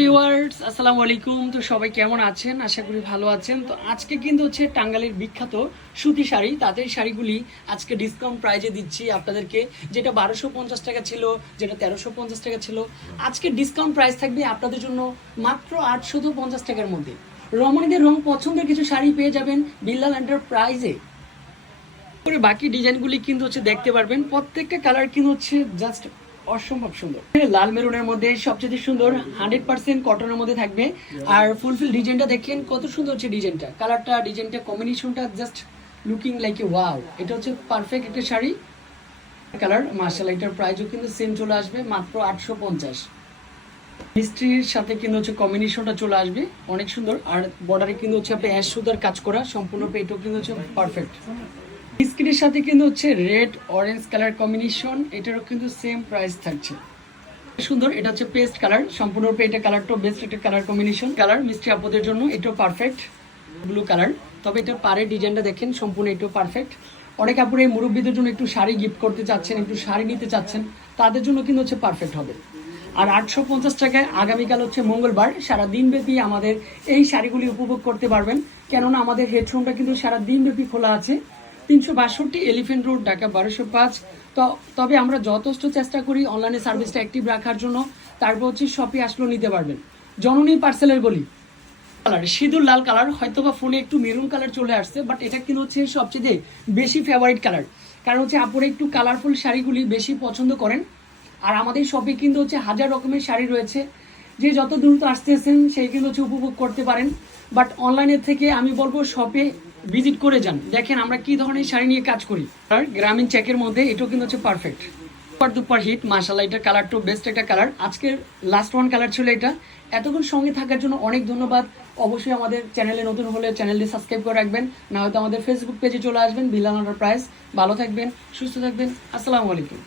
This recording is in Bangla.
ভিউয়ার্স, আসসালামু আলাইকুম। তো সবাই কেমন আছেন? আশা করি ভালো আছেন। তো আজকে কিন্তু হচ্ছে টাঙ্গালের বিখ্যাত সুতি শাড়ি তাদের শাড়িগুলি আজকে ডিসকাউন্ট প্রাইজে দিচ্ছি আপনাদেরকে, যেটা বারোশো পঞ্চাশ টাকা ছিল, যেটা তেরোশো পঞ্চাশ টাকা ছিল। আজকে ডিসকাউন্ট প্রাইস থাকবে আপনাদের জন্য মাত্র আটশো পঞ্চাশ টাকার মধ্যে। রমণীদের রং পছন্দের কিছু শাড়ি পেয়ে যাবেন বিল্লাল প্রাইজে করে বাকি ডিজাইনগুলি কিন্তু হচ্ছে দেখতে পারবেন। প্রত্যেকটা কালার কিন্তু হচ্ছে জাস্ট অসম্ভব সুন্দর। লাল মেরুনের মধ্যে সবচেয়ে সুন্দর হান্ড্রেড পার্সেন্ট কটনের মধ্যে থাকবে। আর ফুলফিল ডিজাইনটা দেখেন, কত সুন্দর হচ্ছে ডিজাইনটা কালারটা ডিজাইনটা কম্বিনেশনটা just looking like a wow এটা হচ্ছে পারফেক্ট একটা শাড়ি। কালার মার্শাল এটার প্রাইসও কিন্তু সেম চলে আসবে, মাত্র আটশো পঞ্চাশ। মিস্ত্রির সাথে কিন্তু হচ্ছে কম্বিনেশনটা চলে আসবে, অনেক সুন্দর। আর বর্ডারে কিন্তু হচ্ছে আপনি অ্যাশ সুতার কাজ করা, সম্পূর্ণ পেটও কিন্তু হচ্ছে পারফেক্ট বিস্কিটের সাথে কিন্তু হচ্ছে রেড অরেঞ্জ কালার কম্বিনেশন এটারও কিন্তু সেম প্রাইস থাকছে। সুন্দর, এটা হচ্ছে পেস্ট কালার সম্পূর্ণরূপে এটা কালারটাও বেস্ট একটা কালার কম্বিনেশন কালার মিষ্টি আপদের জন্য এটাও পারফেক্ট ব্লু কালার তবে এটার পাড়ের ডিজাইনটা দেখেন, সম্পূর্ণ এটাও পারফেক্ট অনেক আপুরে এই মুরব্বীদের জন্য একটু শাড়ি গিফট করতে চাচ্ছেন, একটু শাড়ি নিতে চাচ্ছেন, তাদের জন্য কিন্তু হচ্ছে পারফেক্ট হবে। আর আটশো পঞ্চাশ টাকায় আগামীকাল হচ্ছে মঙ্গলবার সারা দিনব্যাপী আমাদের এই শাড়িগুলি উপভোগ করতে পারবেন। কেননা আমাদের হেডফোনটা কিন্তু সারা দিনব্যাপী খোলা আছে। তিনশো বাষট্টি এলিফেন্ট রোড ঢাকা বারোশো পাঁচ। তবে আমরা যথেষ্ট চেষ্টা করি অনলাইনে সার্ভিসটা অ্যাক্টিভ রাখার জন্য। তারপর হচ্ছে শপে আসলেও নিতে পারবেন। জননী পার্সেলের বলি। কালার সিঁদুর লাল কালার হয়তো বা ফোনে একটু মেরুন কালার চলে আসছে বাট এটা কিন্তু হচ্ছে সবচেয়ে বেশি ফেভারিট কালার কারণ হচ্ছে আপুরে একটু কালারফুল শাড়িগুলি বেশি পছন্দ করেন। আর আমাদের শপে কিন্তু হচ্ছে হাজার রকমের শাড়ি রয়েছে। যে যত দ্রুত আসতেছেন, সেই কিন্তু হচ্ছে উপভোগ করতে পারেন। বাট অনলাইনের থেকে আমি বলব শপে ভিজিট করে যান। দেখেন আমরা কি ধরনের শাড়ি নিয়ে কাজ করি। আর গ্রামীণ চেকের মধ্যে এটাও কিন্তু হচ্ছে পারফেক্ট সুপার দুপার হিট মাশাল্লাহ এটার কালারটাও বেস্ট একটা কালার আজকের লাস্ট ওয়ান কালার ছিল এটা। এতক্ষণ সঙ্গে থাকার জন্য অনেক ধন্যবাদ। অবশ্যই আমাদের চ্যানেলে নতুন হলে চ্যানেলটি সাবস্ক্রাইব করে রাখবেন। না হয়তো আমাদের ফেসবুক পেজে চলে আসবেন বিলানার প্রাইস ভালো থাকবেন, সুস্থ থাকবেন। আসসালামু আলাইকুম।